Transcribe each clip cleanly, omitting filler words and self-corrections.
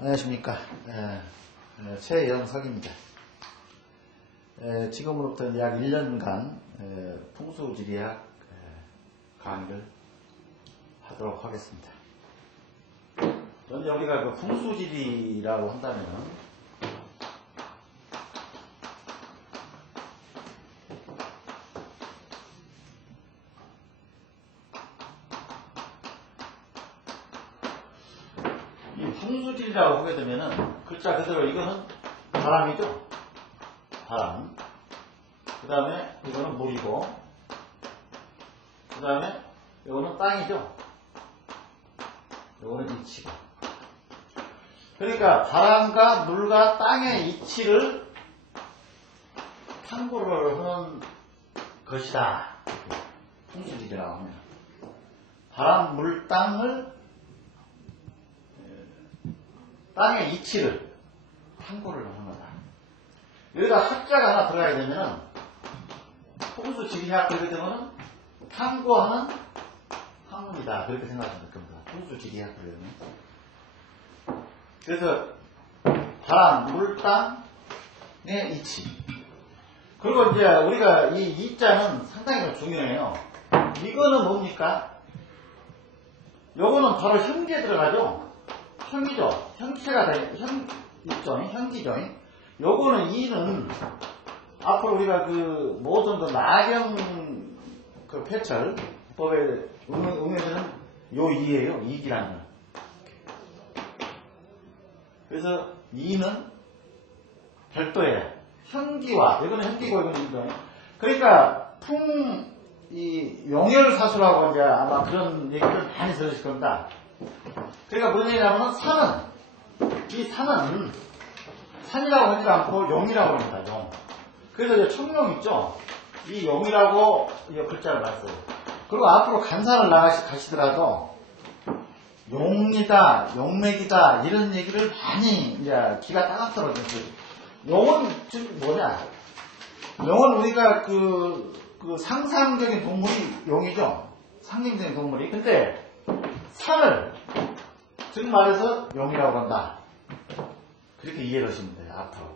안녕하십니까. 최영석입니다. 지금으로부터 약 1년간 풍수지리학 강의를 하도록 하겠습니다. 먼저 우리가 그 풍수지리라고 한다면 이 풍수지리라고 하게 되면은 글자 그대로 이거는 바람이죠. 바람. 그 다음에 이거는 물이고, 그 다음에 이거는 땅이죠. 이거는 이치고. 그러니까 바람과 물과 땅의 이치를 탐구를 하는 것이다. 풍수지리라고 합니다. 바람, 물, 땅의 이치를 탐구를 하는 거다. 여기다 학자가 하나 들어가야 되면은 풍수지리학 그렇게 되면은 탐구하는 학문이다. 그렇게 생각하시면 됩니다. 풍수지리학 그러게 되면. 그래서 바람, 물, 땅의 이치. 그리고 이제 우리가 이 이자는 상당히 중요해요. 이거는 뭡니까? 요거는 바로 현기에 들어가죠. 현기죠. 현기체가 있죠. 현기죠. 요거는 이는 앞으로 우리가 그 모든 그 나경 그 폐철법에 응해서는 요 이예요. 이기라는 건. 그래서 이는 별도의 현기와 이거는 현기고 이거는 이죠. 그러니까 이 용열사수라고 이제 아마 그런 얘기를 많이 들으실 겁니다. 그러니까 무슨 얘기냐면 이 산은 산이라고 하지 않고 용이라고 합니다. 용. 그래서 이제 청룡 있죠. 이 용이라고 글자를 봤어요. 그리고 앞으로 간산을 가시더라도 용이다, 용맥이다 이런 얘기를 많이 이제 기가 따갑도록 했어요. 용은 즉 뭐냐? 용은 우리가 그 상상적인 동물이 용이죠. 상징적인 동물이. 근데 산을 즉 말해서 용이라고 한다. 그렇게 이해를 하시면 돼요. 앞으로.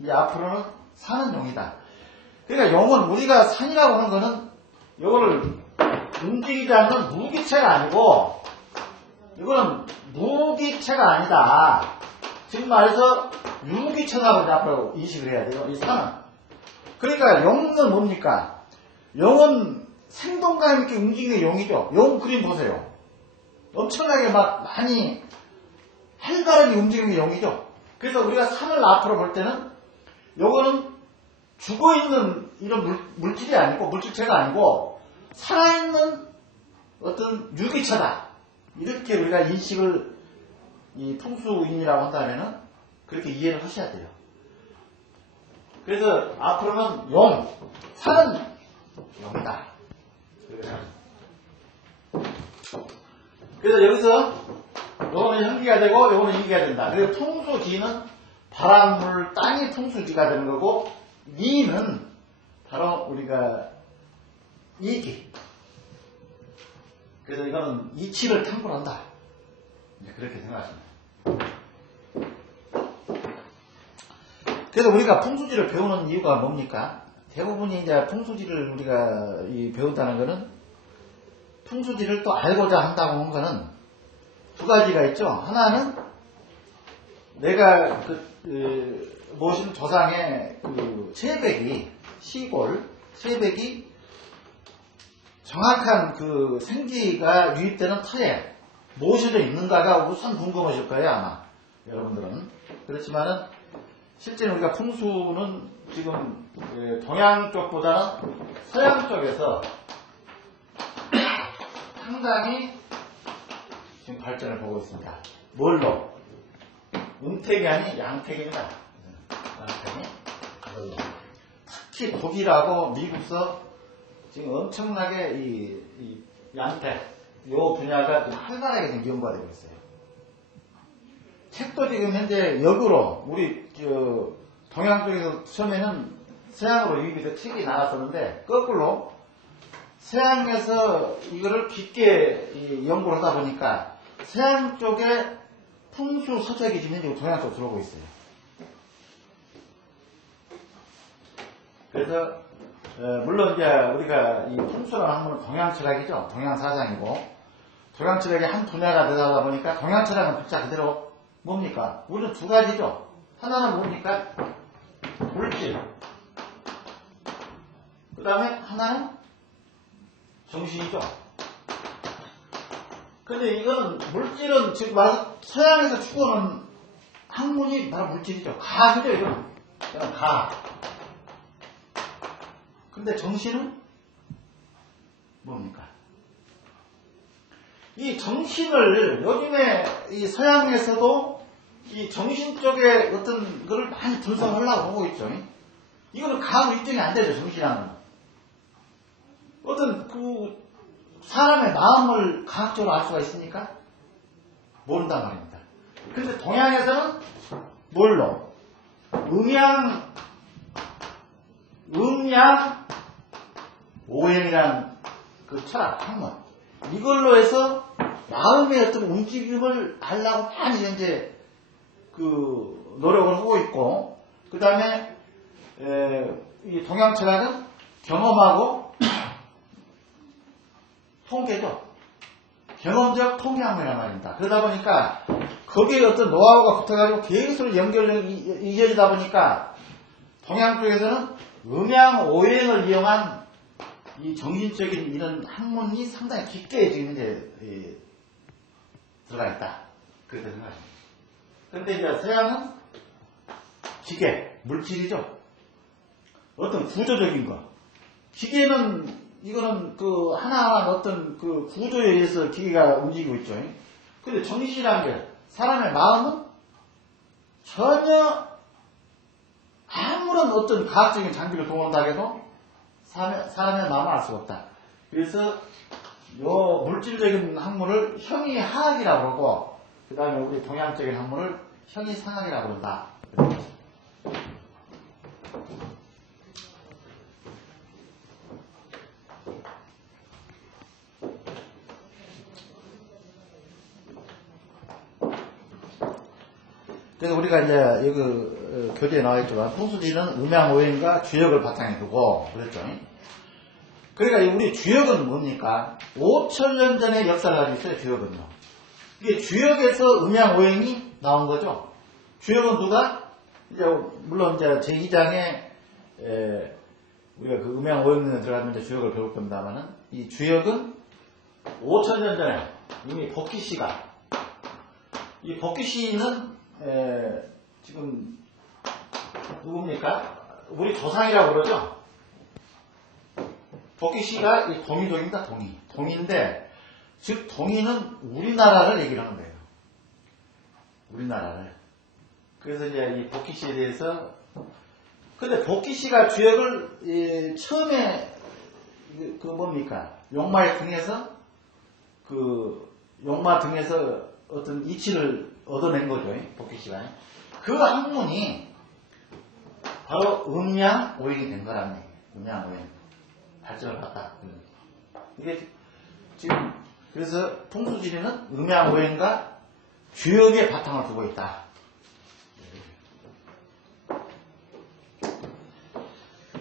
이 앞으로는 산은 용이다. 그러니까 용은 우리가 산이라고 하는 거는 이거를 움직이지 않는 무기체가 아니고 이거는 무기체가 아니다. 즉 말해서 유기체라고 앞으로 인식을 해야 돼요. 이 산은. 그러니까 용은 뭡니까? 용은 생동감 있게 움직이는 용이죠. 용 그림 보세요. 엄청나게 막 많이 활발하게 움직이는 게 용이죠. 그래서 우리가 산을 앞으로 볼 때는 요거는 죽어있는 이런 물질이 아니고 물질체가 아니고 살아있는 어떤 유기체다. 이렇게 우리가 인식을 이 풍수인이라고 한다면은 그렇게 이해를 하셔야 돼요. 그래서 앞으로는 산은 용이다. 그래서 여기서 요거는 현기가 되고 요거는 이기가 된다. 그래서 풍수지는 바람, 물, 땅이 풍수지가 되는 거고 이는 바로 우리가 이기. 그래서 이거는 이치를 탐구를 한다. 이제 그렇게 생각하시면 돼요. 그래서 우리가 풍수지를 배우는 이유가 뭡니까? 대부분이 이제 풍수지를 우리가 배운다는 거는 풍수지를 또 알고자 한다고 하는 거는 두 가지가 있죠. 하나는 내가 모신 조상의 체백이 정확한 생기가 유입되는 터에 무엇이 있는가가 우선 궁금하실 거예요, 아마. 여러분들은. 그렇지만은, 실제로 우리가 풍수는 지금, 동양 쪽보다는 서양 쪽에서 상당히 지금 발전을 보고 있습니다. 뭘로? 음택이 아닌 양택입니다. 양택이. 특히 독일하고 미국서 지금 엄청나게 이 양택, 요 분야가 좀 활발하게 지금 연구가 되고 있어요. 책도 지금 현재 역으로 우리 동양 쪽에서 처음에는 서양으로 유입돼서 책이 나왔었는데 거꾸로 서양에서 이거를 깊게 연구를 하다 보니까 서양 쪽에 풍수 서적이 지금 현재 동양 쪽으로 들어오고 있어요. 그래서 물론 이제 우리가 이 풍수라는 학문은 동양 철학이죠. 동양 사상이고 동양 철학의 한 분야가 되다 보니까 동양 철학은 글자 그대로 뭡니까? 우리는 두 가지죠. 하나는 뭡니까? 물질. 그 다음에 하나는 정신이죠. 근데 이거는 물질은 지금 서양에서 추구하는 학문이 바로 물질이죠. 가학이죠, 이거는. 이건 가학. 근데 정신은 뭡니까? 이 정신을 요즘에 이 서양에서도 이 정신 쪽에 어떤 거를 많이 분석하려고 하고 있죠. 이거는 가학으로 입증이 안 되죠, 정신이라는. 어떤 사람의 마음을 과학적으로 알 수가 있습니까? 모른단 말입니다. 근데 동양에서는 뭘로? 음양 오행이란 그 철학, 학문. 이걸로 해서 마음의 어떤 움직임을 하려고 많이 현재 노력을 하고 있고, 그 다음에, 이 동양 철학은 경험하고 통계죠. 경험적 통계학문이란 말입니다. 그러다 보니까 거기에 어떤 노하우가 붙어가지고 계속 이어지다 보니까 동양 쪽에서는 음양 오행을 이용한 이 정신적인 이런 학문이 상당히 깊게 지금 이제 들어가 있다. 그렇게 생각합니다. 그런데 이제 서양은 기계, 물질이죠. 어떤 구조적인 거. 기계는 이거는 하나하나 어떤 구조에 의해서 기계가 움직이고 있죠. 근데 정신이라는 게 사람의 마음은 전혀 아무런 어떤 과학적인 장비를 동원한다고 해도 사람의 마음을 알 수가 없다. 그래서 요 물질적인 학문을 형이하학이라고 그러고 그 다음에 우리 동양적인 학문을 형이상학이라고 그런다. 그래서 우리가 이제 여기 교재에 나와 있지만 풍수지는 음양오행과 주역을 바탕에 두고 그랬죠. 그러니까 우리 주역은 뭡니까? 5천년 전의 역사를 가지고 있어요. 주역은요. 이게 주역에서 음양오행이 나온 거죠. 주역은 누가? 이제 물론 이제 제2장에 우리가 음양오행론에 들어가면 이제 주역을 배울 겁니다만은 이 주역은 5천년 전에 이미 복희씨가 이 복희씨는 지금 누굽니까? 우리 조상이라고 그러죠? 복희씨가 이 동이족입니다. 동인데 즉 동이는 우리나라를 얘기를 하는 거예요. 우리나라를. 그래서 이제 이 복희씨에 대해서 근데 복희씨가 주역을 처음에 뭡니까? 용마의 등에서 용마 등에서 어떤 이치를 얻어낸 거죠. 복희씨가. 그 학문이 바로 음양오행이 된 거라는 얘기예요. 음양오행. 발전을 받다. 이게 지금 그래서 풍수지리는 음양오행과 주역의 바탕을 두고 있다.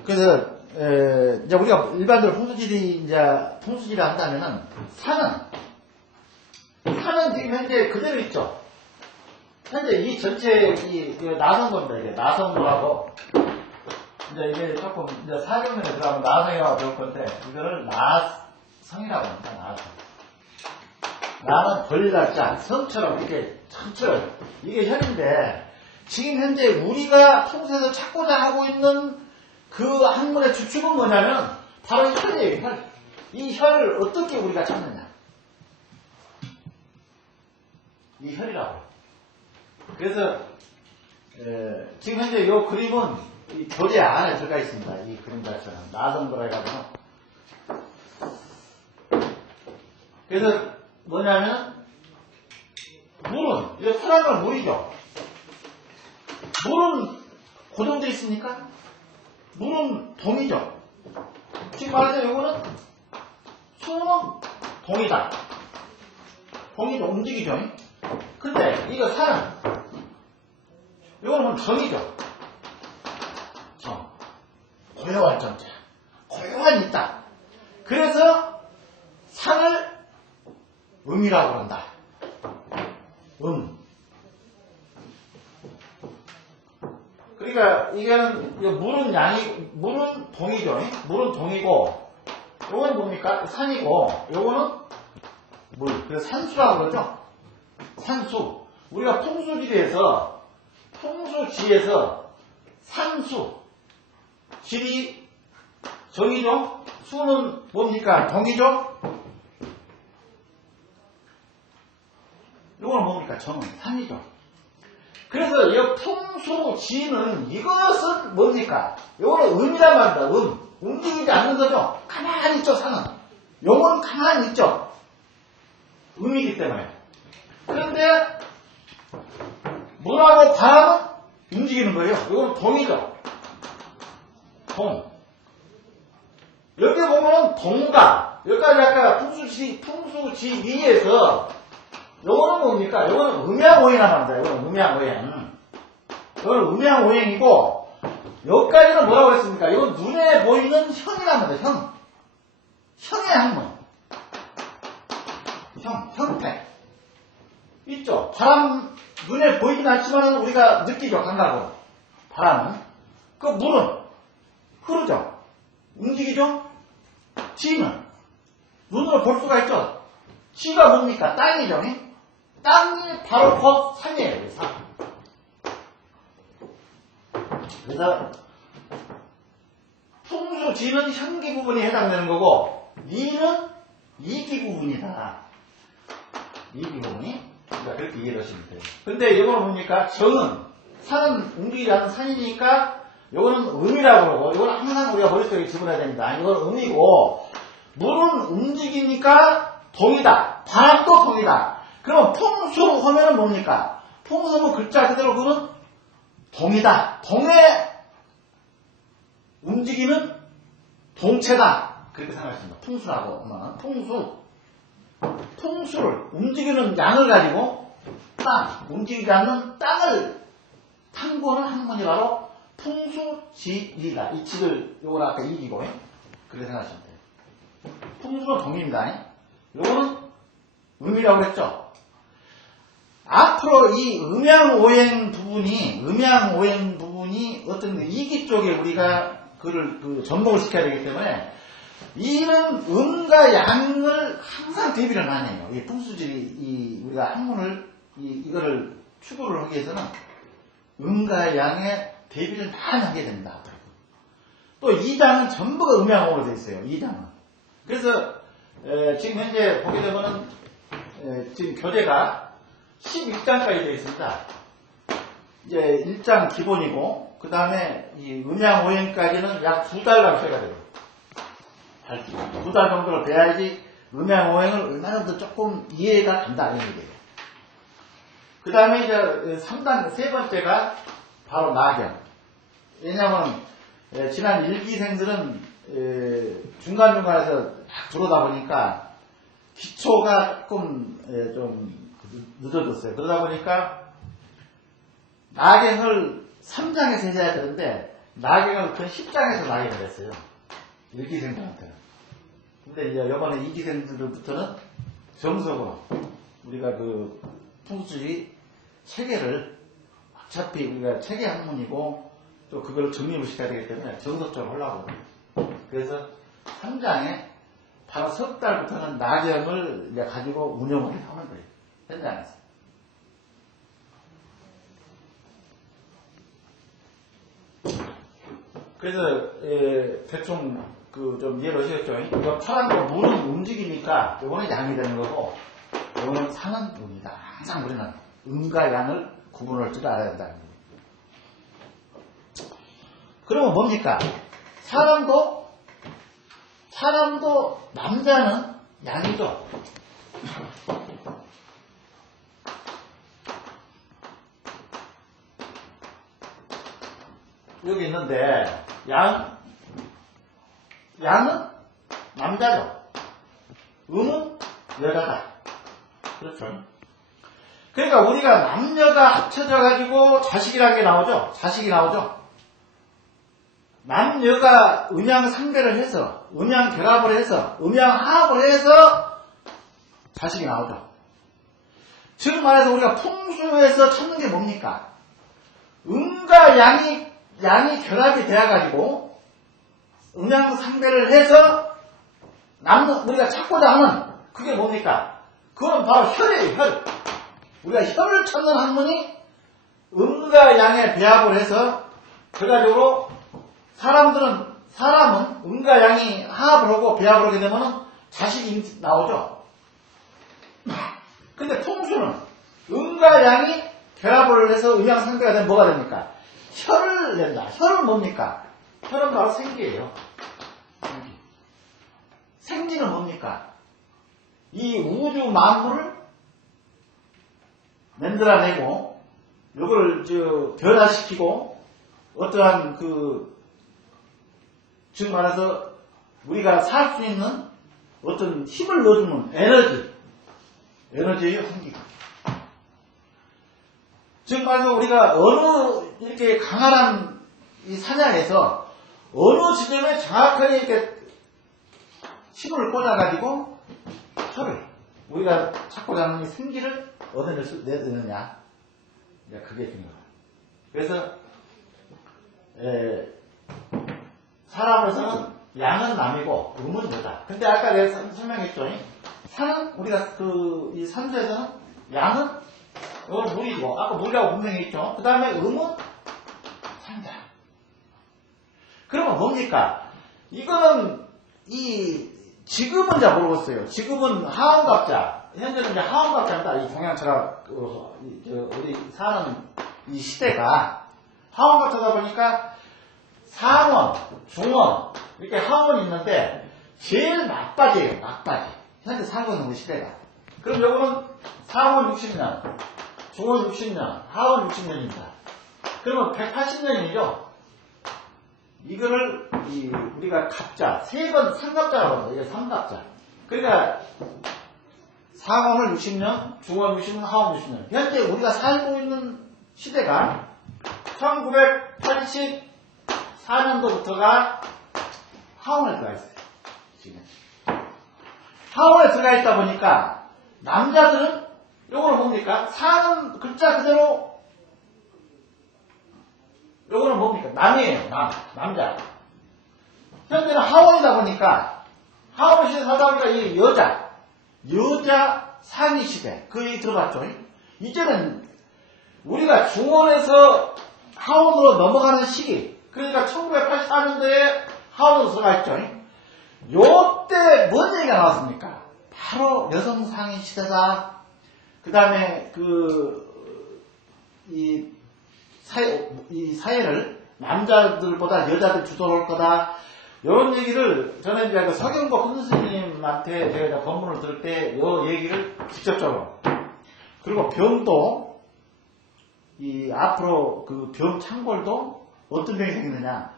그래서 이제 우리가 일반적으로 풍수지리 한다면은 산은 지금 현재 그대로 있죠. 현재 이 전체 나성도입니다. 이게 나성도라고 이제 이게 조금 이제 사경면에 들어가면 나성이라고 배울 건데 이거를 나성이라고 합니다. 나성. 나는 벌달자 성처럼 이렇게 천처럼 이게 혈인데 지금 현재 우리가 풍수에서 찾고자 하고 있는 그 학문의 주축은 뭐냐면 바로 이 혈이에요. 혈. 이 혈을 어떻게 우리가 찾느냐. 이 혈이라고. 그래서 지금 현재 이 그림은 이 교재 안에 들어가 있습니다. 이 그림 자체는 나성도라 해가지고. 그래서 뭐냐면 물 물은, 이거 사람은 물이죠. 물은 고정되어 있습니까? 물은 동이죠. 지금 말하자면 이거는 수는 동이다. 동이죠. 움직이죠. 근데 이거 산은 이거는 정이죠. 정. 고요한 정자. 고요한 있다. 그래서 산을 음이라고 그런다. 그러니까 이거는 물은 동이죠. 물은 동이고 요건 뭡니까? 산이고 요거는 물. 그래서 산수라고 그러죠. 산수. 우리가 풍수지리에서 산수 질이 정이죠. 수는 뭡니까? 동이죠. 요거는 뭡니까? 정은 산이죠. 그래서 이 풍수지는 이것은 뭡니까? 요거는 음이란 말입니다. 움직이지 않는 거죠. 가만히 있죠. 산은 영은 가만히 있죠. 음이기 때문에. 그런데 물하고 바람은 움직이는 거예요. 이건 동이죠. 동. 여기 보면은 동가. 여기까지 아까 풍수지리에서 요거는 뭡니까? 요거는 음양오행이란 말입니다. 요거는 음양오행. 요거는 음양오행이고 여기까지는 뭐라고 했습니까? 이건 눈에 보이는 형이란 말이에요. 형의 학문. 형태. 있죠. 바람 눈에 보이진 않지만 우리가 느끼죠. 감각으로. 바람은. 그 물은 흐르죠. 움직이죠. 지는 눈으로 볼 수가 있죠. 지가 뭡니까? 땅이죠. 땅이 바로 곧 산이에요. 산. 그래서 풍수지는 현기 부분이 해당되는 거고 리는 이기 부분이다. 이기 부분이. 그러니까 그렇게 이해를 하시면 돼요. 근데 이거는 뭡니까? 정은 산은 움직이지 않는 산이니까 이거는 음이라고 그러고 이거는 항상 우리가 머릿속에 집어넣어야 됩니다. 이건 음이고 물은 움직이니까 동이다. 바람도 동이다. 그럼 풍수 하면은 뭡니까? 풍수는 글자 그대로 그는 동이다. 동에 움직이는 동체다. 그렇게 생각하십니다. 풍수라고 하면 풍수를 움직이는 양을 가지고 움직이지 않는 땅을 탐구하는 학문이 바로 풍수지리다. 이 지를 요걸 아까 이기고 그렇게 생각하시면 돼요. 풍수는 동입니다. 요거는 음이라고 그랬죠. 앞으로 이 음양오행 부분이 어떤 이기 쪽에 우리가 그를 접목을 시켜야 되기 때문에 이는 음과 양을 항상 대비를 많이 해요. 이 풍수지리 우리가 학문을 이거를 추구를 하기 위해서는 음과 양의 대비를 많이 하게 됩니다. 또 2장은 전부가 음양으로 되어 있어요. 2장은. 그래서 지금 현재 보게 되면은 지금 교재가 11장까지 되어 있습니다. 이제 1장 기본이고 그 다음에 이 음양오행까지는 약 2달 남쳐가 돼요. 2달 정도를 배워야지 음양오행을 얼마나 더 조금 이해가 간다 이런 얘기예요. 그 다음에 이제 3단 세 번째가 바로 낙연. 왜냐하면 지난 일기생들은 중간중간에서 딱 들어오다 보니까 기초가 조금 좀 늦어졌어요. 그러다 보니까 낙연을 3장에서 해야 되는데 낙연을 그 10장에서 낙연을 했어요. 일기생들한테는. 근데 이제 이번에 2기생들부터는 정석으로 우리가 그 풍수지리 체계를 어차피 우리가 체계 학문이고 또 그걸 정립을 시켜야 되기 때문에 정석적으로 하려고 합니다. 그래서 3장에 바로 석 달부터는 낙연을 이제 가지고 운영을 하는 거예요. 현장에서. 그래서 대충 좀 이해를 하시겠죠? 이거 파란 거 물은 움직이니까 이거는 양이 되는 거고 이거는 산은 음이다. 항상 우리는 음과 양을 구분할 줄 알아야 된다. 그러면 뭡니까? 사람도 남자는 양이죠. 여기 있는데, 양은 남자죠. 음은 여자다. 그렇죠. 그러니까 우리가 남녀가 합쳐져가지고 자식이라는 게 나오죠. 자식이 나오죠. 남녀가 음양 상대를 해서, 음양 결합을 해서, 음양 화합을 해서 자식이 나오죠. 즉 말해서 우리가 풍수에서 찾는 게 뭡니까? 음과 양이 결합이 되어가지고 음양 상대를 해서 우리가 찾고자 하는 그게 뭡니까? 그건 바로 혈이에요, 혈. 우리가 혈을 찾는 학문이 음과 양의 배합을 해서 결과적으로 사람은 음과 양이 화합을 하고 배합을 하게 되면 자식이 나오죠. 근데 풍수는 음과 양이 결합을 해서 음양 상대가 되면 뭐가 됩니까? 혈을 낸다. 혈은 뭡니까? 혈은 바로 생기예요. 생기는 뭡니까? 이 우주 만물을 만들어내고 이걸 변화시키고 어떠한 즉 말해서 우리가 살 수 있는 어떤 힘을 넣어주는 에너지예요, 생기가. 즉 말해서 우리가 어느 이렇게 강한 이 사냥에서 어느 지점에 정확하게 이렇게 힘을 꽂아가지고 혈을 우리가 찾고자 하는 이 생기를 얻어내느냐. 그게 중요해요. 그래서 사람으로서는 양은 남이고 음은 여자. 근데 아까 내가 설명했죠. 산은 우리가 이 산수에서는 양은 물이고 아까 물이라고 분명히 했죠. 그 다음에 음은 산자. 그러면 뭡니까? 이거는 지금은 잘 모르겠어요. 지금은 하원각자, 현재는 이제 하원각자입니다. 이 동양철학 우리 사는 이 시대가 하원각자다 보니까 상원, 중원 이렇게 하원이 있는데 제일 막바지예요. 막바지. 현재 살고 있는 우리 시대가. 그럼 요거는 상원 60년, 중원 60년, 하원 60년입니다. 그러면 180년이죠. 이거를 우리가 갑자, 세 번 삼갑자라고 합니다. 이게 삼갑자. 그러니까 상원을 60년, 중원 60년, 하원 60년. 현재 우리가 살고 있는 시대가 1984년도부터가 하원에 들어가 있어요. 지금. 하원에 들어가 있다 보니까 남자들은 요거는 뭡니까? 사는 글자 그대로 요거는 뭡니까? 남이에요. 남자. 현재는 하원이다 보니까 하원 시대 살다 보니까 이 여자 상위 시대 그 얘기 들어봤죠? 이제는 우리가 중원에서 하원으로 넘어가는 시기 그러니까 1984년도에 하원으로 들어가 있죠? 요때 뭔 얘기가 나왔습니까? 바로 여성 상위 시대다. 그 다음에 이 사회를 남자들보다 여자들 주도할 거다. 이런 얘기를 저는 이제 서경복 선생님한테 제가 법문을 들을 때 이 얘기를 직접적으로 그리고 병도 앞으로 병 창궐도 어떤 병이 생기느냐.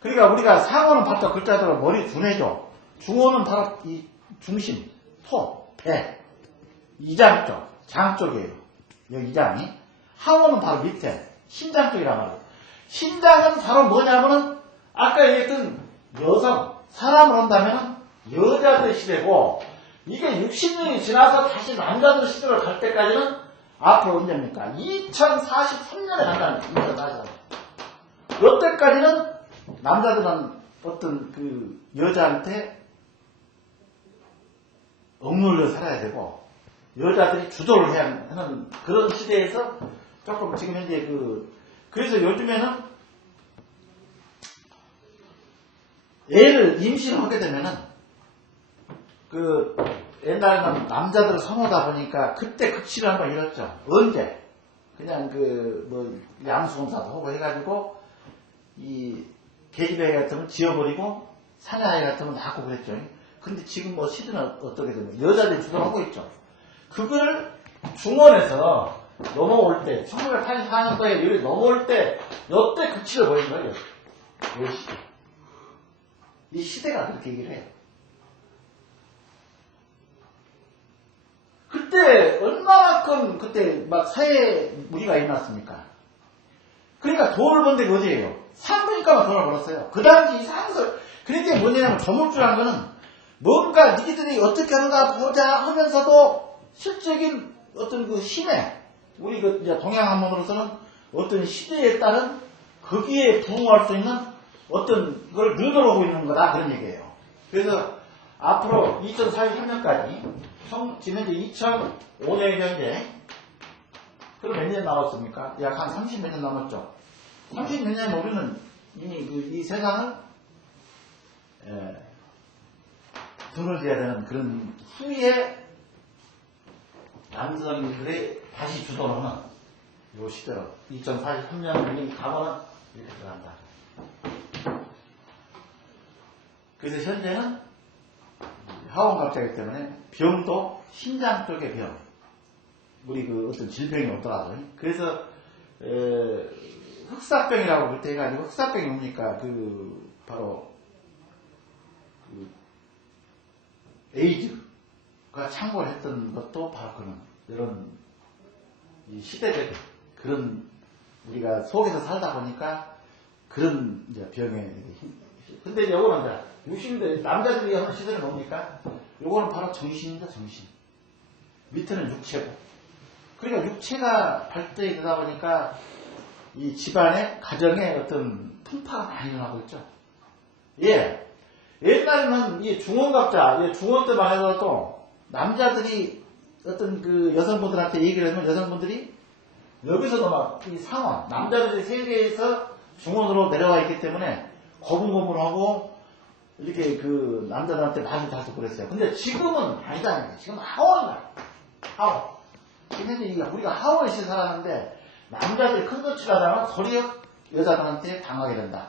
그러니까 우리가 상어는 봤다 글자대로 머리 두뇌죠. 중어는 바로 이 중심, 배, 이장 쪽, 장 쪽이에요. 여기 이장이. 하원은 바로 밑에, 심장 쪽이란 말이에요. 심장은 바로 뭐냐면은 아까 얘기했던 여성, 사람을 한다면 여자들의 시대고 이게 60년이 지나서 다시 남자들 시대로 갈 때까지는 앞으로 언제입니까? 2043년에 간다는 거예요. 이때까지는 남자들은 어떤 여자한테 억눌려 살아야 되고 여자들이 주도를 해야 하는 그런 시대에서 조금 지금 현재 그래서 요즘에는 애를 임신을 하게 되면은 옛날에는 남자들 선호다 보니까 그때 극치를 한번 잃었죠. 언제? 그냥 양수검사도 하고 해가지고 이 계집애 같으면 지어버리고 사냥애 같으면 낳고 그랬죠. 근데 지금 시대는 어떻게 되면 여자들이 주도하고 있죠. 그걸 중원에서 넘어올 때, 1984년도에 여기 넘어올 때, 요때 극치를 보인 거예요. 요 시대. 이 시대가 그렇게 얘기를 해요. 그때 얼마만큼 그때 막 사회 무리가 일어났습니까? 그러니까 돈을 번 데가 어디예요? 상부니까만 돈을 벌었어요. 그 당시 상설. 그러니까 뭐냐면 조물주라는 거는 뭔가 니들이 어떻게 하는가 보자 하면서도 실적인 어떤 그 힘에 우리 그 이제 동양 한문으로서는 어떤 시대에 따른 거기에 부응할 수 있는 어떤 걸 늘어오고 있는 거다 그런 얘기예요. 그래서 앞으로 2043년까지 지금 이제 2005년이 현재 그럼 몇 년 남았습니까? 약 한 30 몇 년 남았죠. 30 몇 년 우리는 이미 이 세상을 드러져야 되는 그런 후에 남성들이 다시 주도하는 요 시대로 2043년이 가면은 이렇게 들어간다. 그래서 현재는 하원갑자이기 때문에 병도 심장 쪽의 병, 우리 그 어떤 질병이 없더라도 그래서 흑사병이라고 그때 해가지고 흑사병이 뭡니까? 그 바로 그 에이즈가 창궐 했던 것도 바로 그런 이런 이 시대적 그런 우리가 속에서 살다 보니까 그런 이제 병에 근데 요거는 이제 60대 남자들이 하는 시대는 뭡니까? 요거는 바로 정신입니다. 정신. 밑에는 육체고. 그러니까 육체가 발달이 되다 보니까 이 집안의 가정에 어떤 풍파가 많이 일어나고 있죠. 예. 옛날에는 이 중원갑자, 중원 때만 해도 남자들이 어떤 그 여성분들한테 얘기를 하면 여성분들이 여기서도 막 이 상원, 남자들이 세계에서 중원으로 내려와 있기 때문에 거분거분하고 이렇게 그 남자들한테 많이 다투고 그랬어요. 근데 지금은 아니다. 지금 하원이야. 하원. 지금 우리가 하원에 살았는데 남자들이 큰 소치를 하다가 소리가 여자들한테 당하게 된다.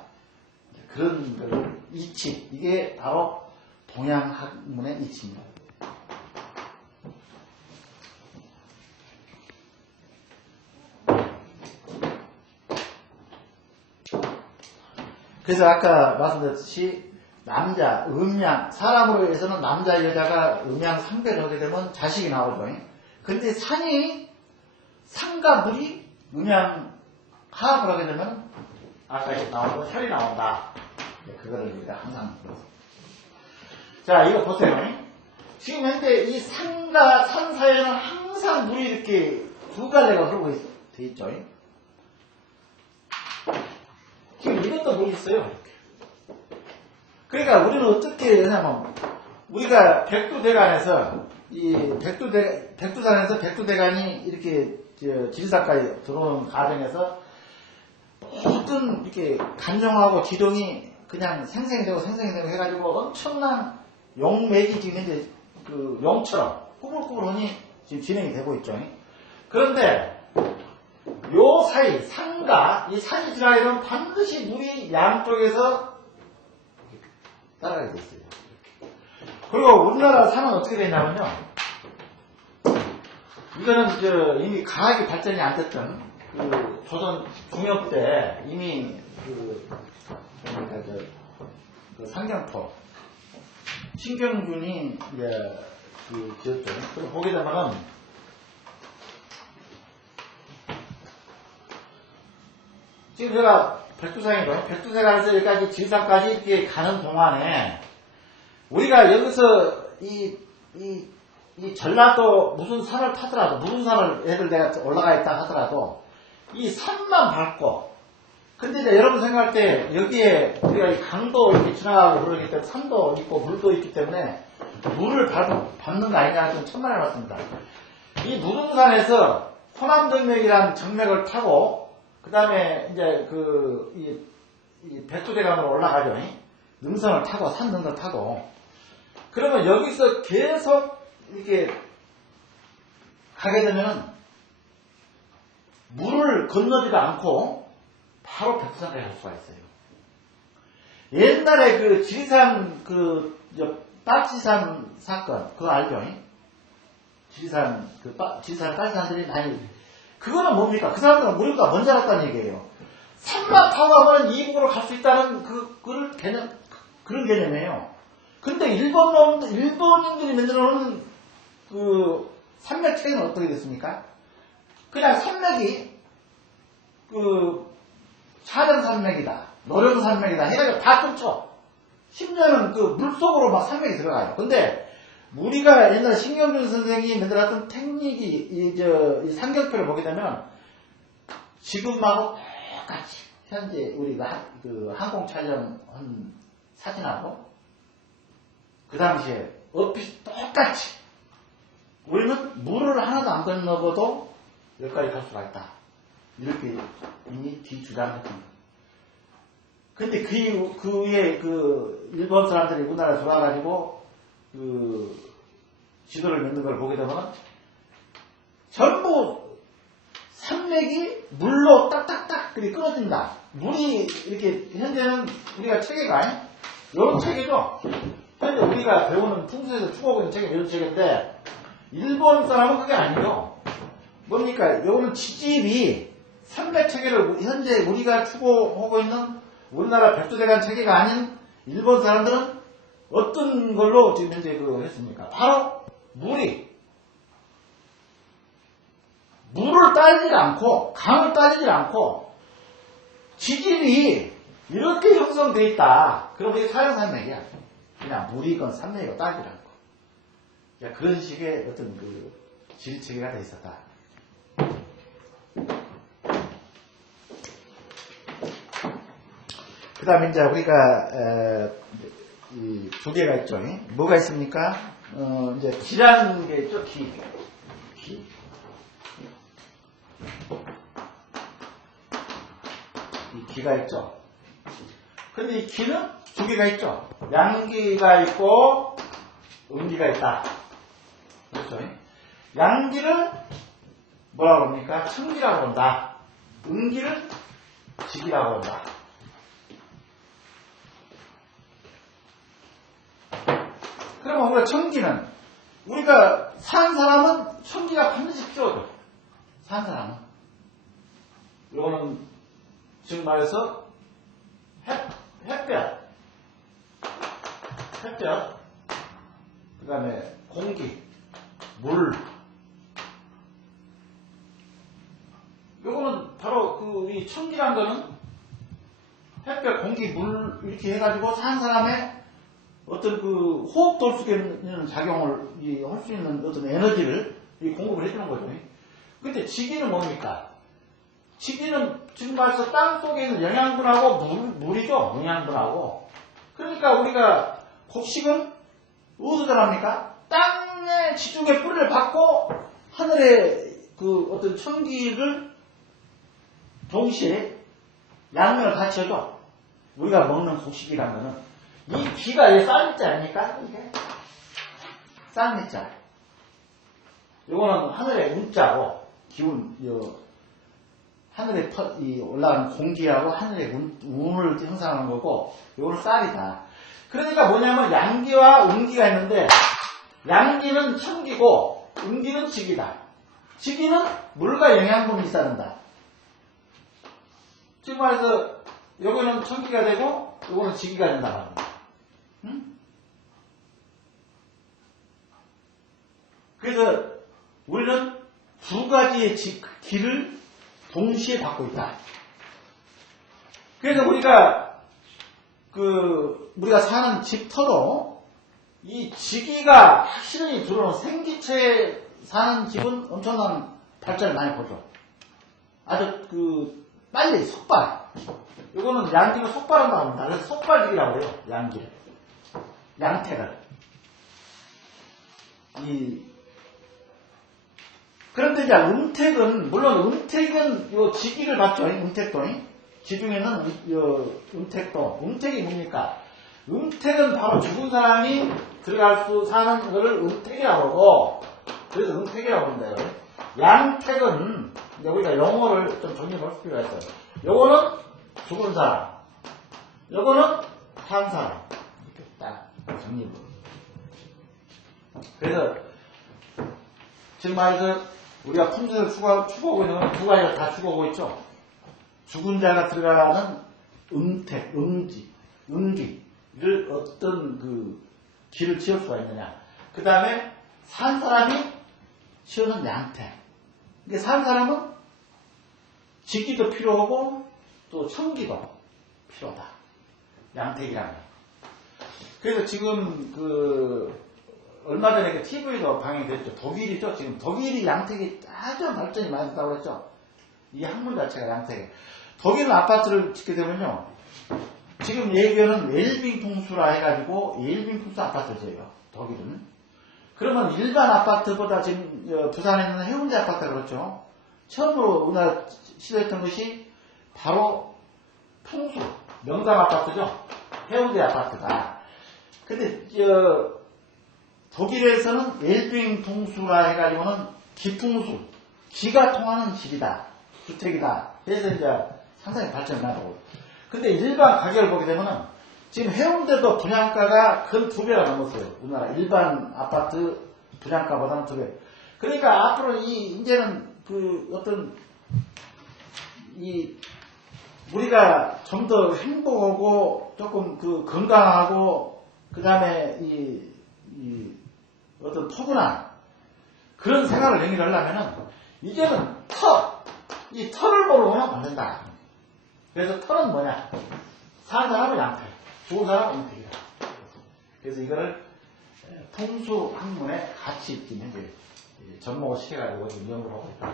그런 걸 이치. 이게 바로 동양 학문의 이치입니다. 그래서 아까 말씀드렸듯이 남자, 음양, 사람으로 해서는 남자, 여자가 음양 상배를 하게 되면 자식이 나오죠. 근데 산과 물이 음양 화합을 하게 되면 아까 나온 거 혈이 나온다. 그거를 우리가 항상 자, 이거 보세요. 지금 현재 이 산과 산 사이에는 항상 물이 이렇게 두 갈래가 흐르고 돼 있죠. 지금 이것도 물이 있어요. 그러니까 우리는 어떻게 하냐면 우리가 백두대간에서 이 백두산에서 백두대간이 이렇게 지리산까지 들어오는 과정에서 모든 이렇게 간정하고 기둥이 그냥 생생되고 해가지고 엄청난 용맥이 지금 이제 그 용처럼 꾸불꾸불하니 지금 진행이 되고 있죠. 그런데 요 사이 산과 이 산이 지나가면 반드시 물이 양쪽에서 따라가게 돼 있어요. 그리고 우리나라 산은 어떻게 되냐면요. 이거는 이미 과학이 발전이 안 됐던 그 조선 중엽 때 이미 그 상경포 신경균이 이제 그 지었죠. 그리고 보게 되면은 지금 제가 백두산이고요. 백두산에서 여기까지 지리산까지 이렇게 가는 동안에 우리가 여기서 이 전라도 무슨 산을 타더라도 무슨 산을 애들 내가 올라가 있다 하더라도 이 산만 밟고 근데 이제 여러분 생각할 때 여기에 우리가 이 강도 이렇게 지나가고 그러기 때문에 산도 있고 물도 있기 때문에 물을 밟는 거 아니냐 좀 천만에 맞습니다. 이 무등산에서 호남정맥이라는 정맥을 타고 그 다음에 이제 이 백두대간으로 올라가죠. 능선을 타고 산 능선을 타고 그러면 여기서 계속 이렇게 가게 되면 물을 건너지도 않고 바로 백두산까지 갈 수가 있어요. 옛날에 그 지리산 딸지산 사건 그거 알죠? 지리산 딸지산들이 많이 그거는 뭡니까? 그 사람들은 우리보다 먼저 알았다는 얘기예요. 산만 타고 가면 이북으로 갈 수 있다는 그런 개념이에요. 근데 일본인들이 만들어 놓은 그 산맥 체계는 어떻게 됐습니까? 그냥 산맥이 차량산맥이다, 노령산맥이다 해가지고 다 끊죠. 심지어는 물속으로 막 산맥이 들어가요. 근데 우리가 옛날에 신경준 선생이 만들었던 technique이 이 삼각표를 보게 되면 지금하고 똑같이 현재 우리가 항공 촬영한 사진하고 그 당시에 얼핏 똑같이 우리는 물을 하나도 안 건너고도 여기까지 갈 수가 있다. 이렇게 이미 뒤주장했습니다. 근데 그 위에 일본 사람들이 우리나라에 들어와가지고 지도를 만든 걸 보게 되면 전부 산맥이 물로 딱딱딱 끊어진다. 물이 이렇게 현재는 우리가 체계가 이런 체계죠. 현재 우리가 배우는 풍수에서 추구하고 있는 체계 이런 체계인데 일본 사람은 그게 아니죠. 뭡니까? 요거는 지질이 산맥 체계를 현재 우리가 추구하고 있는 우리나라 백두대간 체계가 아닌 일본 사람들은 어떤 걸로 지금 현재 했습니까? 바로 물을 따지지 않고 강을 따지지 않고 지질이 이렇게 형성되어 있다. 그럼 이게 사형산맥이야. 그냥 물이건 산맥이건 따지지 않고 그런 식의 어떤 지리체계가 되어 있었다. 그 다음에 이제 우리가 두 개가 있죠. 뭐가 있습니까? 이제 기라는 게 있죠. 기. 이 기가 있죠. 근데 이 기는 두 개가 있죠. 양기가 있고 음기가 있다. 그렇죠. 양기를 뭐라고 합니까? 청기라고 한다. 음기를 직이라고 한다. 그러면 우리가 청기는 우리가 산 사람은 청기가 반드시 필요하죠. 산 사람은 이거는 지금 말해서 햇볕 그 다음에 공기 물 요거는 바로 이 청기란 거는 햇볕 공기 물 이렇게 해가지고 산 사람의 어떤 호흡도 할 수 있는 작용을 할 수 있는 어떤 에너지를 공급을 해주는 거죠. 근데 지기는 뭡니까? 지기는 지금 말해서 땅 속에 있는 영양분하고 물이죠. 영양분하고. 그러니까 우리가 곡식은 어디서 자랍니까? 땅의 지중해 뿌리를 받고 하늘의 어떤 청기를 동시에 양면을 같이 해줘. 우리가 먹는 곡식이라는 거는 이 기가 쌀mit자 아닙니까? 이게 쌀mit자. 요거는 하늘의 운자고 기운, 하늘에 올라가는 공기하고 하늘의 운을 형성하는 거고 요거는 쌀이다. 그러니까 뭐냐면 양기와 음기가 있는데 양기는 청기고 음기는 직이다. 직이는 물과 영양분이 있어야 된다. 지금 말해서 요거는 청기가 되고 요거는 직이가 된다 말입니다. 그래서 우리는 두 가지의 기를 동시에 받고 있다. 그래서 우리가 사는 집터도 이 지기가 확실히 들어오는 생기체에 사는 집은 엄청난 발전을 많이 보죠. 아주 빨리 속발. 요거는 양기는 속발한다고 합니다. 그래서 속발지기라고 해요. 양기를. 양택을. 그런데 이제 음택은, 물론 음택은 요 지기를 받죠. 음택도. 지중에는 음택도. 음택이 뭡니까? 음택은 바로 죽은 사람이 들어갈 수 사는 것을 음택이라고 하고, 그래서 음택이라고 합니다. 양택은, 우리가 영어를 좀 정리할 필요가 있어요. 요거는 죽은 사람. 요거는 산 사람. 이렇게 딱 정리를. 그래서, 지금 말해서 우리가 풍수를 추구하고 있는 건 두 가지가 다 추구하고 있죠. 죽은 자가 들어가는 음택, 음기를 어떤 그 길을 지을 수가 있느냐. 그 다음에 산 사람이 지어는 양택. 이게 산 사람은 직기도 필요하고 또 청기도 필요하다. 양택이라는 거. 그래서 지금 얼마 전에 그 TV도 방영됐죠. 독일이죠. 지금 독일이 양택이 아주 발전이 많이 됐다고 그랬죠. 이 학문 자체가 양택이에요. 독일은 아파트를 짓게 되면요. 지금 얘기하는 웰빙 풍수라 해가지고 웰빙 풍수 아파트를 지어요. 독일은. 그러면 일반 아파트보다 지금 부산에 있는 해운대 아파트가 그렇죠. 처음으로 우리나라 시도했던 것이 바로 풍수, 명당 아파트죠. 해운대 아파트다. 근데 독일에서는 웰빙 풍수라 해가지고는 기풍수, 기가 통하는 집이다, 주택이다 해서 이제 상당히 발전이 나고. 근데 일반 가격을 보게 되면은 지금 해운대도 분양가가 근 2배가 넘었어요. 우리나라 일반 아파트 분양가보다는 2배. 그러니까 앞으로 이제는 우리가 좀 더 행복하고 조금 건강하고 그 다음에 어떤 포근한 그런 생활을 영위하려면은 이제는 이 털을 보러 오면 안 된다. 그래서 털은 뭐냐? 사는 사람은 양태, 좋은 사람은 음택이다. 그래서 이거를 풍수 학문에 같이 지금 현재 접목을 시켜가지고 지금 연구를 하고 있다.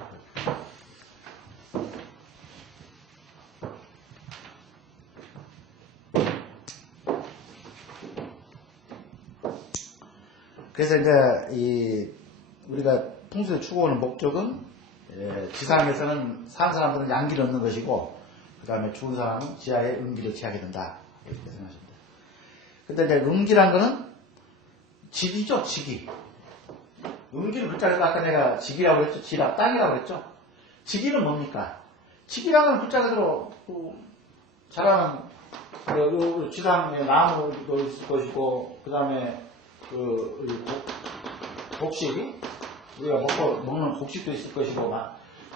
그래서 이제 우리가 풍수를 추구하는 목적은 지상에서는 사는 사람들은 양기를 얻는 것이고 그 다음에 죽은 사람은 지하에 음기를 취하게 된다. 이렇게 생각하십니다. 근데 이제 음기란 거는 직이죠, 직이. 음기를 글자로 아까 내가 직이라고 했죠. 지라, 땅이라고 했죠. 직이는 뭡니까? 직이라는 글자 그대로 자라는 지상에 나무도 있을 것이고 그 다음에 곡식, 우리가 먹는 곡식도 있을 것이고,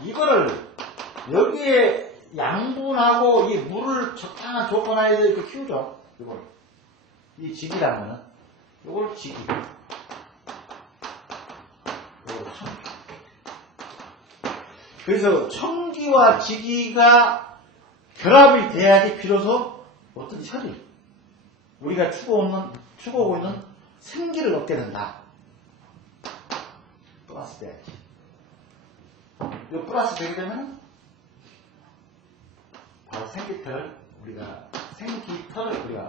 이거를, 여기에 양분하고 이 물을 적당한 조건하에 이렇게 키우죠. 이걸. 이 직이라는 거는. 이걸 직이. 이걸 청기. 그래서 청기와 직이가 결합이 돼야지 비로소 어떤 혈이, 우리가 추구하고 있는 생기를 얻게 된다. 플러스 돼야지. 이 플러스 되게 되면 바로 생기털을 우리가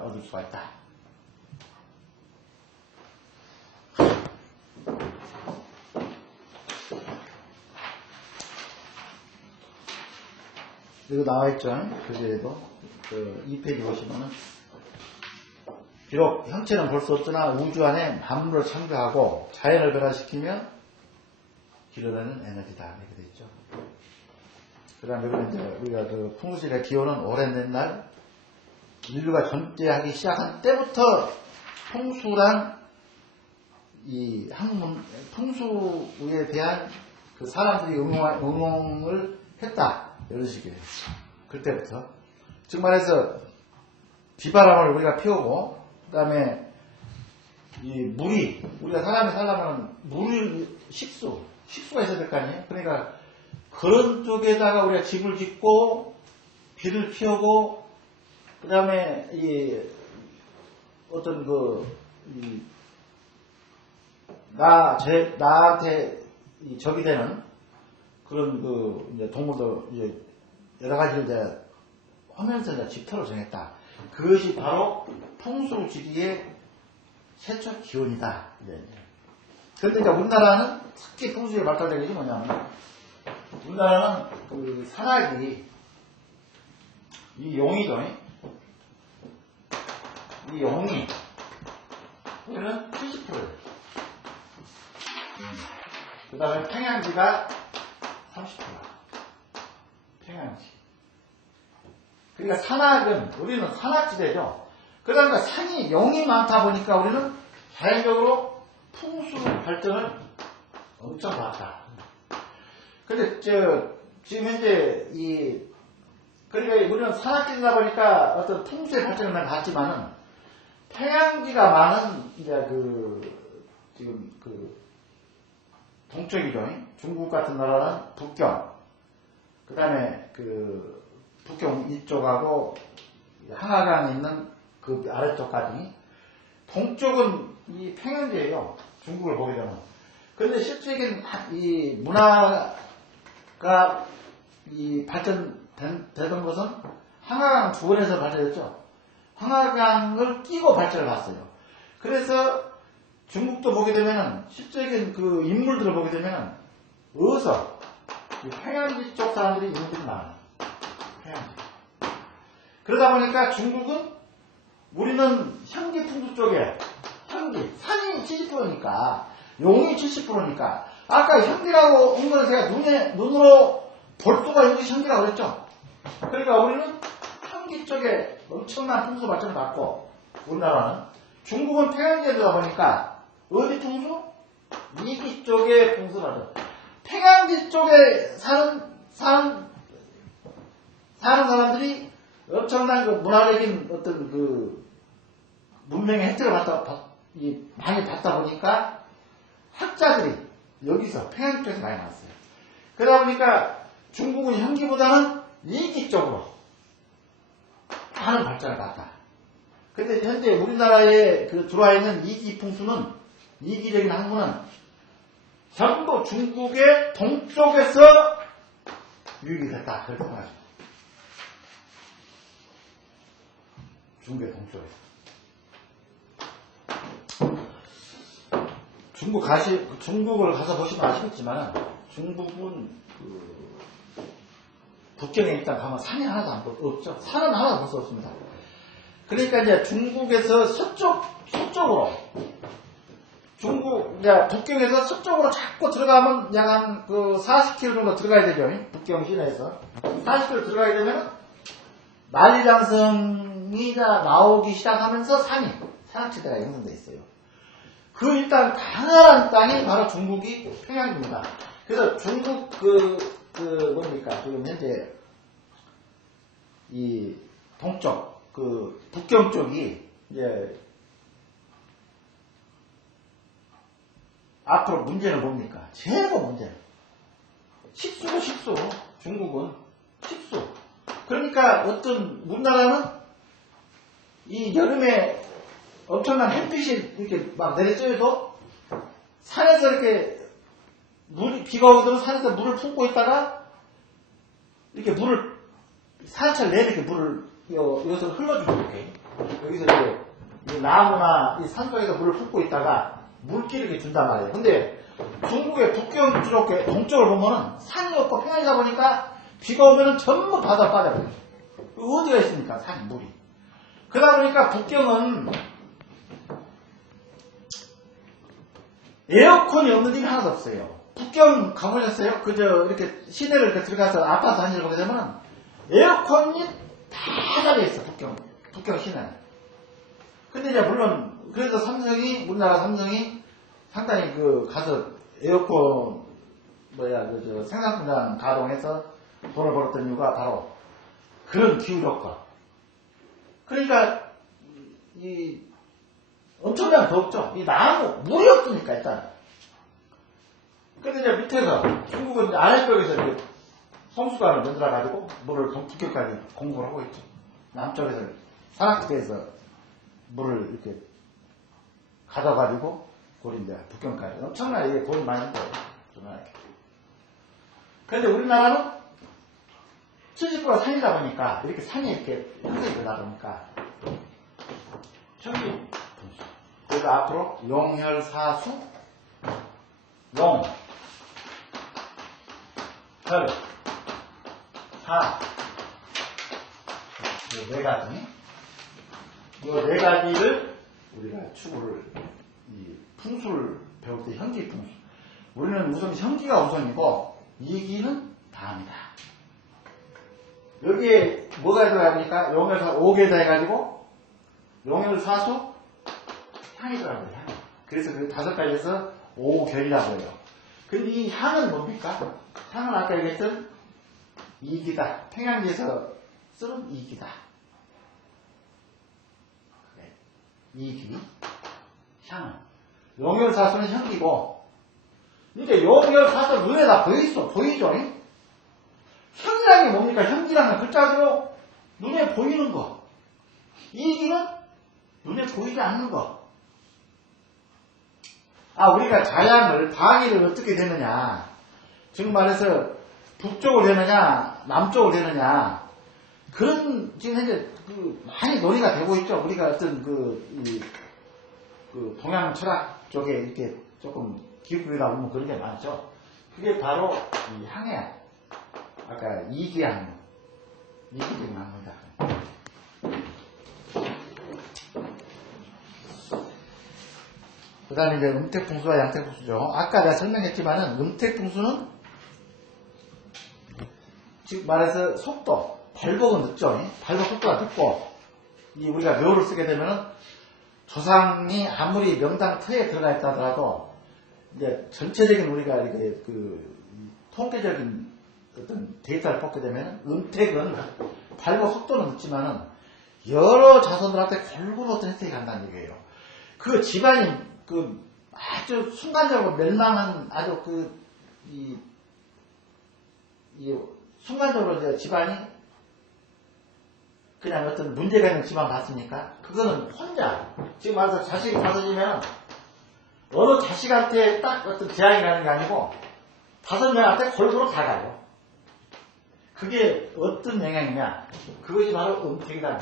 얻을 수가 있다. 이거 나와있죠. 교재에도 2페이지 보시면은 비록 형체는 볼 수 없으나 우주 안에 만물을 창조하고 자연을 변화시키며 길어내는 에너지다. 이렇게 되어 있죠. 그 다음에 이제 우리가 풍수질의 기원은 오랜 옛날 인류가 존재하기 시작한 때부터 풍수란 이 학문, 풍수에 대한 사람들이 응용을 했다. 이런 식이에요. 그때부터. 즉 말해서 비바람을 우리가 피우고 그 다음에 우리가 사람이 살려면 식수가 있어야 될 거 아니에요? 그러니까 그런 쪽에다가 우리가 집을 짓고 비를 피우고 그 다음에 나한테 적이 되는 그런 이제 동물도 이제 여러 가지를 이제 하면서 이제 집터를 정했다. 그것이 바로 풍수지리의 최초 기원이다. 그런데 이제 우리나라는 특히 풍수에 발달된 것이 뭐냐면 우리나라는 산악이 이 용이죠. 이 용이 우리는 70%예요. 그 다음에 평양지가 30%. 평양지. 그러니까 산악은 우리는 산악지대죠. 그러니까 산이 용이 많다 보니까 우리는 자연적으로 풍수 발전을 엄청 봤다. 근데 지금 현재 그러니까 우리는 산악지대다 보니까 어떤 풍수의 발전을 봤지만은 태양기가 많은 이제 지금 동쪽이죠. 중국 같은 나라는 북경, 그 다음에 북경 이쪽하고 한화강에 있는 그 아래쪽까지. 동쪽은 이 평양지예요. 중국을 보게 되면. 그런데 실질적인 이 문화가 발전되던 것은 한화강 주변에서 발전했죠. 한화강을 끼고 발전을 봤어요. 그래서 중국도 보게 되면 실질적인 그 인물들을 보게 되면 어서 평양지 쪽 사람들이 인물들이 많아요. 평양지. 그러다 보니까 중국은 우리는 현기 풍수 쪽에 산이 70%니까 용이 70%니까 아까 현기라고 한 거는 제가 눈으로 볼 수가 있는 현기라고 그랬죠. 그러니까 우리는 현기 쪽에 엄청난 풍수 발전을 받고 우리나라는 중국은 평양지대다 보니까 어디 풍수? 이기 쪽에 풍수 발전. 평양지 쪽에 사는 사람들이 엄청난 그 문화적인 어떤 문명의 혜택을 많이 받다 보니까 학자들이 여기서 평양 쪽에서 많이 나왔어요. 그러다 보니까 중국은 현기보다는 이기 쪽으로 많은 발전을 받다. 근데 현재 우리나라에 들어와 있는 이기 풍수는 이기적인 항구는 전부 중국의 동쪽에서 유입이 됐다. 그렇게 생각합니다. 중국의 동쪽에서. 중국을 가서 보시면 아시겠지만, 중국은 북경에 일단 가면 산이 하나도 없죠. 산은 하나도 볼 수 없습니다. 그러니까 이제 중국에서 서쪽으로, 이제 북경에서 서쪽으로 자꾸 들어가면 약 40km 정도 들어가야 되죠. 북경 시내에서. 40km 들어가야 되면, 만리장성이 나오기 시작하면서 산악지대가 형성되어 있어요. 일단 가난한 땅이 바로 중국이 평양입니다. 그래서 중국 뭡니까? 지금 현재 이 동쪽, 북경 쪽이 이제 앞으로 문제는 뭡니까? 최고 문제는 식수. 중국은 식수. 그러니까 우리나라는 이 여름에 엄청난 햇빛이 이렇게 막 내려쬐도 산에서 이렇게 비가 오면 산에서 물을 품고 있다가 이렇게 산처럼 이렇게 물을 여기서 흘러주고 이렇게 여기서 이제 나무나 이 산속에서 물을 품고 있다가 물기를 이렇게 준단 말이에요. 근데 중국의 북경 쪽 동쪽을 보면은 산이 없고 평양이다 보니까 비가 오면은 전부 바다 빠져버려요. 어디가 있습니까? 물이. 그러다 보니까 북경은 에어컨이 없는 집이 하나도 없어요. 북경 가보셨어요? 이렇게 시내를 이렇게 들어가서 아파트 단지를 보게 되면 에어컨이 다 달려있어, 북경 시내. 근데 이제 물론, 그래서 우리나라 삼성이 상당히 가서 에어컨, 생산 공장 가동해서 돈을 벌었던 이유가 바로 그런 기후 조건. 그러니까, 엄청나게 덥죠. 물이 없으니까, 일단. 근데 이제 밑에서, 중국은 아래쪽에서 이렇게 성수관을 만들어가지고, 물을 북경까지 공급을 하고 있죠. 남쪽에서, 산악지대에서 물을 이렇게 가져가지고, 이제 북경까지. 엄청나게 돈이 많이 들어요. 그런데 우리나라는 70%가 산이다 보니까, 이렇게 산이 이렇게 형성이 되다 보니까, 현기 풍수. 그래서 앞으로 용혈사수, 용, 혈, 사, 이 네 가지. 이 네 가지를 우리가 이 풍수를 배울 때 현기 풍수. 우리는 우선 현기가 우선이고, 이기는 다음이다. 여기에 뭐가 들어가니까 용혈사 5개다 해가지고, 용혈사수, 향이 들어갑니다. 향. 그래서 그 5가지에서 5결이라고 해요. 근데 이 향은 뭡니까? 향은 아까 얘기했던 이기다. 평양지에서 쓰는 이기다. 그래. 이기, 향은. 용혈사수는 향기고, 이제 용혈사수 눈에 다 보이죠? 향이라는 게 뭡니까? 향기라는 글자죠? 눈에 보이는 거. 이기는 눈에 보이지 않는 거. 우리가 자양을, 방위를 어떻게 되느냐. 즉 말해서 북쪽으로 되느냐, 남쪽으로 되느냐. 그런, 지금 현재 많이 논의가 되고 있죠. 우리가 어떤 동양 철학 쪽에 이렇게 조금 기울기가 보면 그런 게 많죠. 그게 바로 이 향해. 아까 이기향. 이기적인 향입니다. 그 다음에 이제 음택풍수와 양택풍수죠. 아까 내가 설명했지만은 음택풍수는 즉 말해서 속도, 발복은 늦죠. 발복 속도가 늦고, 우리가 묘를 쓰게 되면은 조상이 아무리 명당 터에 들어가 있다 하더라도, 이제 전체적인 우리가 이렇게 통계적인 어떤 데이터를 뽑게 되면 음택은 발복 속도는 늦지만은 여러 자손들한테 골고루 어떤 혜택이 간다는 얘기예요. 그 집안이 아주 순간적으로 멸망한 아주 순간적으로 이제 집안이 그냥 어떤 문제가 있는 집안 봤습니까? 그거는 혼자 지금 말해서 자식이 다섯이면 어느 자식한테 딱 어떤 재앙이 가는 게 아니고 5명한테 골고루 다 가요. 그게 어떤 영향이냐? 그것이 바로 음택이다.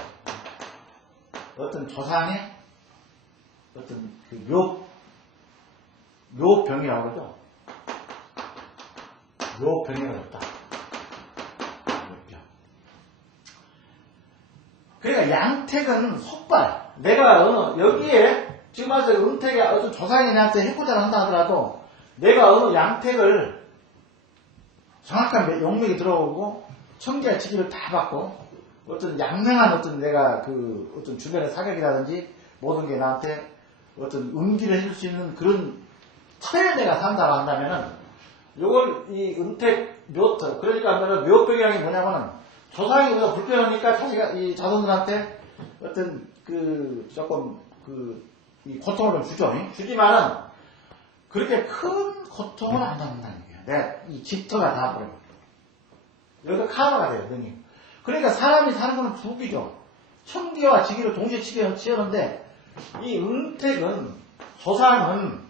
어떤 조상의 어떤 묘병이라고 그러죠. 묘병이라고 했다. 묘병. 그러니까 양택은 속발. 내가 여기에 지금 와서 음택에 어떤 조상이 나한테 해코자를 한다 하더라도 내가 어느 양택을 정확한 용맥이 들어오고 청기와 지기를 다 받고 어떤 양명한 어떤 내가 어떤 주변의 사격이라든지 모든 게 나한테 어떤 음기를 해줄 수 있는 그런 터에 내가 산다고 한다면은 요걸 이 은택 묘터 그러니까 묘병이라는 게 뭐냐면은 조상이 우리가 불편하니까 이 자손들한테 어떤 조금 이 고통을 좀 주죠. 주지만은 그렇게 큰 고통은 안 받는다는 얘기예요. 내가 이 집터가 다 버려요. 여기가 카마가 돼요, 능이. 그러니까 사람이 사는 거는 부귀죠. 청기와 지기를 동시에 치려는데 이 은택은 조상은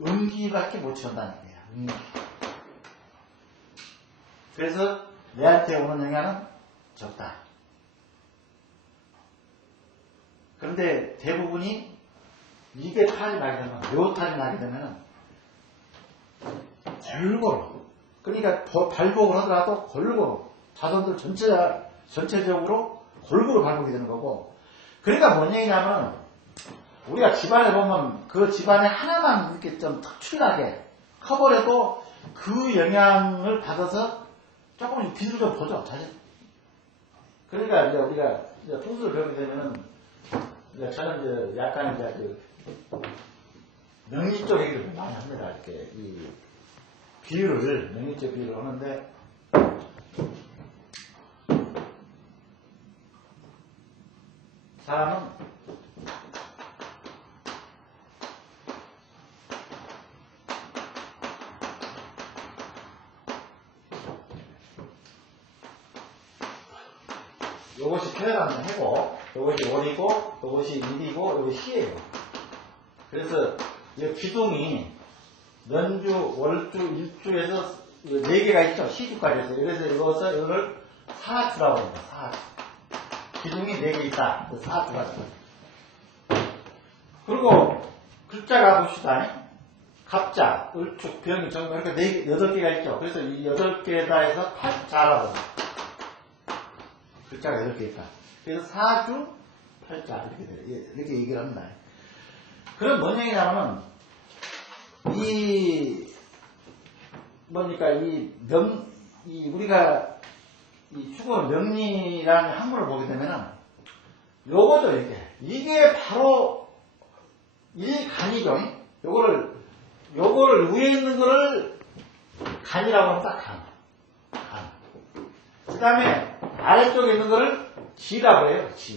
음기밖에 못 치른다는 거예요. 음기. 그래서 내한테 오는 영향은 적다. 그런데 대부분이 이게 탈이 나게 되면 묘탈이 나게 되면 골고루 그러니까 발복을 하더라도 골고루 자손들 전체적으로 골고루 발복이 되는 거고 그러니까 뭔 얘기냐면 우리가 집안에 보면 그 집안에 하나만 이렇게 좀 특출나게 커버려도 그 영향을 받아서 조금 빛을 좀 보죠. 그러니까 이제 우리가 풍수를 배우게 되면은 저는 이제 약간 이제 명리 쪽 얘기를 많이 합니다. 이렇게 명리적 비유를 하는데 사람은 요것이 표현하는 해고, 요것이 월이고, 요것이 일이고, 요것이 시예요. 그래서 이 기둥이 년주, 월주, 일주에서 4개가 있죠. 시주까지 해서. 그래서 이거를 사주라고 합니다. 사주. 기둥이 4개 있다. 사주가 있다. 그리고 글자가 봅시다. 갑자, 을축, 병이, 정도 이렇게 8개가 있죠. 그래서 이 8개다 해서 팔자라고 합니다. 글자가 8개 있다. 그래서 사주, 팔자 이렇게 돼요. 이렇게 얘기를 합니다. 그럼 뭔 얘기냐면은 우리가 이 축구 명리라는 학문을 보게 되면은 요거죠, 이게 바로 일간이죠. 요거를 위에 있는 거를 간이라고 하면 딱 간. 간. 그 다음에 아래쪽에 있는 거를 지라고 해요. 지.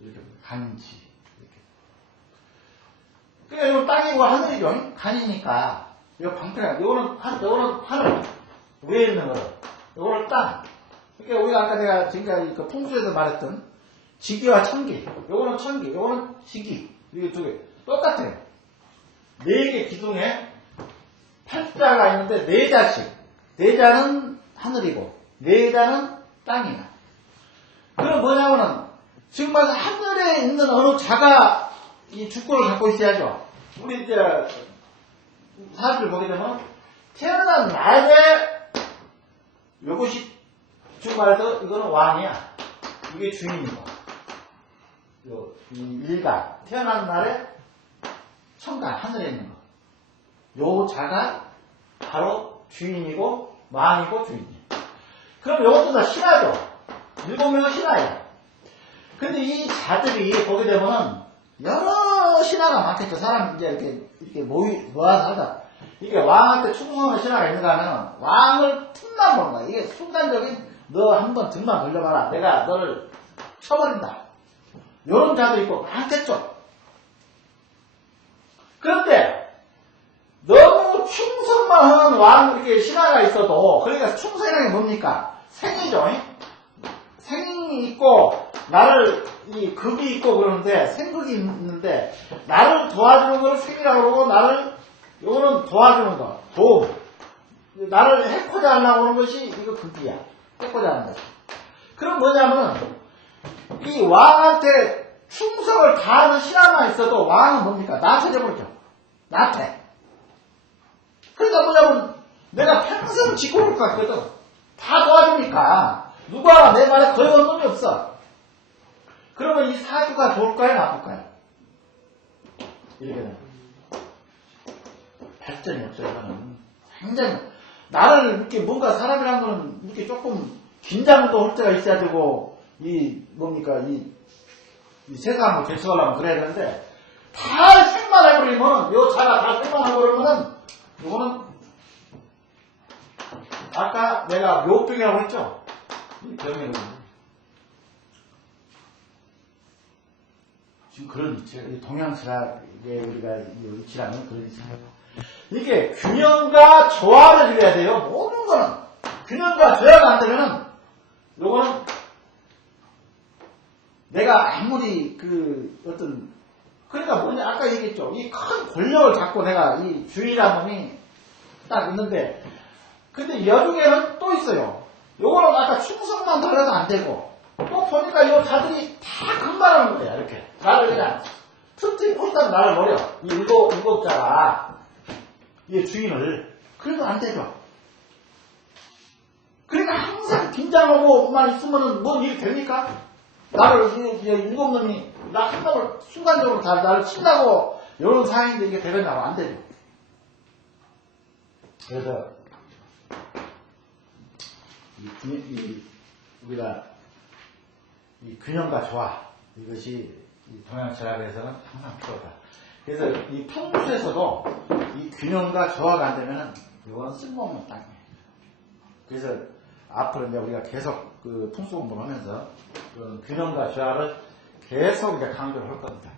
이렇게 간지. 이렇게. 그러니까 이건 땅이고 하늘이죠. 간이니까. 이거 방패야. 요거는 하늘. 위에 있는 거. 요거는 땅. 그러니까 우리가 아까 내가 지금까지 그 풍수에서 말했던 지기와 천기. 요거는 천기. 요거는 지기. 이게 두 개. 똑같아요. 네 개 기둥에 팔자가 있는데 네 자씩. 네 자는 하늘이고 네 자는 땅이야. 그럼 뭐냐면은 지금 봐서 하늘에 있는 어느 자가 이 주권을 갖고 있어야죠. 우리 이제 사주를 보게 되면 태어난 날에 요것이 지금 말해서 이거는 왕이야. 이게 주인이고 이 일간 태어난 날에 천간 하늘에 있는 거. 요 자가 바로 주인이고 왕이고 주인이에요. 그럼 요것도 다 신하죠. 7명은 신하예요. 근데 이 자들이 보게 되면은 여러 신하가 많겠죠. 사람 이제 이렇게 모아서 하다. 이게 왕한테 충성하는 신하가 있는가 하면 왕을 틈만 보는 거야. 이게 순간적인 너 한번 등만 돌려봐라. 내가 너를 쳐버린다. 요런 자도 있고 많겠죠. 그런데 너무 충성만 하는 왕 이렇게 신하가 있어도 그러니까 충성이라는 게 뭡니까? 생이죠. 생이 있고 나를 이 극이 있고 그러는데 생극이 있는데 나를 도와주는 걸 생이라고 그러고 나를 요거는 도와주는 거 도움 나를 해코자 하려고 하는 것이 이거 극이야. 해코자 하는 거. 그럼 뭐냐면 이 왕한테 충성을 다하는 신하만 있어도 왕은 뭡니까? 나태해버리죠. 나태. 그러니까 뭐냐면 내가 평생 지고 올 것 같거든. 다 도와주니까 누가 내 말에 걸어온 놈이 없어. 그러면 이 사주가 좋을까요? 나쁠까요? 이렇게 되면 발전이 없어요. 저는 굉장히 나를 이렇게 뭔가 사람이라는 거는 이렇게 조금 긴장도 할 때가 있어야 되고 이 뭡니까 이 세상을 결정하려면 그래야 되는데 다 생만 해버리면 요 자가 다 생만 해버리면은 요거는 아까 내가 묘병이라고 했죠? 이 병이 지금 그런 위치가 동양철학에 우리가 위치라는 그런 위치입니다. 이게 균형과 조화를 이뤄야 돼요. 모든 거는 균형과 조화가 안 되면은 요거는 내가 아무리 그러니까 뭐냐 아까 얘기했죠. 이 큰 권력을 잡고 내가 이 주의라는 놈이 딱 있는데 근데 여중에는 또 있어요. 요거는 아까 충성만 달려도 안 되고 또 보니까 이 자들이 다 금발하는 거야. 이렇게 나를 그냥 틈틈이 폴딱 나를 노려. 이 일곱 자가 이 주인을 그래도 안 되죠. 그러니까 항상 긴장하고만 있으면은 뭔 일이 됩니까? 나를 일곱 놈이 나 한 놈을 순간적으로 다 나를 친다고 이런 상황인데 이게 되겠냐고 안 되죠. 그래서 우리가 이 균형과 조화 이것이 동양 철학에서는 항상 필요하다. 그래서 이 풍수에서도 이 균형과 조화가 안 되면은 이건 쓸모없는 땅이에요. 그래서 앞으로 이제 우리가 계속 그 풍수 공부를 하면서 그 균형과 조화를 계속 이제 강조를 할 겁니다.